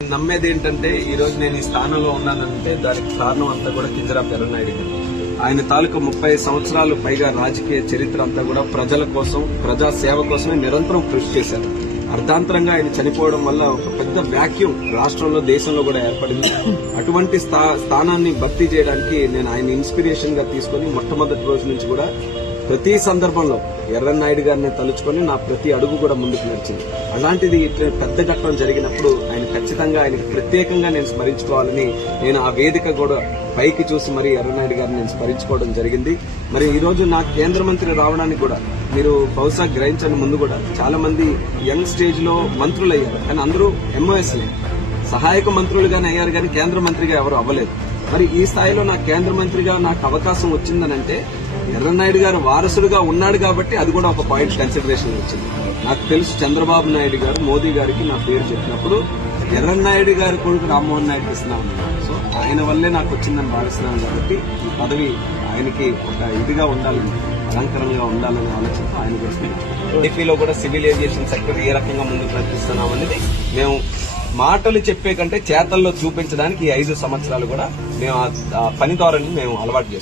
నమ్మేది ఏంటంటే ఈ రోజు నేను ఈ స్థానంలో ఉన్నానంటే దానికి కారణం అంతా కూడా కింజరాపు ఎర్రన్నాయుడు గారు. ఆయన తాలూకు 30 సంవత్సరాలు పైగా రాజకీయ చరిత్ర అంతా కూడా ప్రజల కోసం, ప్రజా సేవ కోసమే నిరంతరం కృషి చేశారు. అర్ధాంతరంగా ఆయన చనిపోవడం వల్ల ఒక పెద్ద వ్యాక్యూమ్ రాష్ట్రంలో, దేశంలో కూడా ఏర్పడింది. అటువంటి స్థానాన్ని భర్తీ చేయడానికి నేను ఆయన ఇన్స్పిరేషన్ గా తీసుకుని మొట్టమొదటి రోజు నుంచి కూడా ప్రతి సందర్భంలో ఎర్రన్నాయుడు గారిని తలుచుకొని నా ప్రతి అడుగు కూడా ముందుకు నడిచింది. అలాంటిది పెద్ద ఘట్టం జరిగినప్పుడు ఆయన ఖచ్చితంగా ఆయనకు ప్రత్యేకంగా నేను స్మరించుకోవాలని నేను ఆ వేదిక కూడా పైకి చూసి మరి ఎర్రన్నాయుడు గారిని నేను స్మరించుకోవడం జరిగింది. మరి ఈ రోజు నా కేంద్ర మంత్రి రావడానికి కూడా మీరు బహుశా గ్రహించండి, ముందు కూడా చాలా మంది యంగ్ స్టేజ్ లో మంత్రులు అయ్యారు, కానీ అందరూ ఎంఓఎస్ సహాయక మంత్రులుగానే అయ్యారు, కానీ కేంద్ర మంత్రిగా ఎవరు అవ్వలేదు. మరి ఈ స్థాయిలో నా కేంద్ర మంత్రిగా నాకు అవకాశం వచ్చిందనంటే ఎర్రన్నాయుడు గారు వారసుడుగా ఉన్నాడు కాబట్టి అది కూడా ఒక పాయింట్ కన్సిడరేషన్ వచ్చింది. నాకు తెలుసు చంద్రబాబు నాయుడు గారు మోదీ గారికి నా పేరు చెప్పినప్పుడు ఎర్రన్నాయుడు గారి కొడుకు రామ్మోహన్ నాయుడు ఇస్తున్నాను. సో ఆయన వల్లే నాకు వచ్చిందని భావిస్తున్నాను. కాబట్టి ఈ పదవి ఆయనకి ఒక ఇదిగా ఉండాలని, అలంకరణగా ఉండాలని ఆలోచనతో ఆయన కోసం ఏపీలో కూడా సివిల్ ఏవియేషన్ సెక్టర్ ఏ రకంగా ముందుకు నడిపిస్తున్నాం అనేది మేము మాటలు చెప్పే కంటే చేతల్లో చూపించడానికి ఈ 5 సంవత్సరాలు కూడా మేము ఆ పని ధోరణిని మేము అలవాటు చేసుకున్నాం.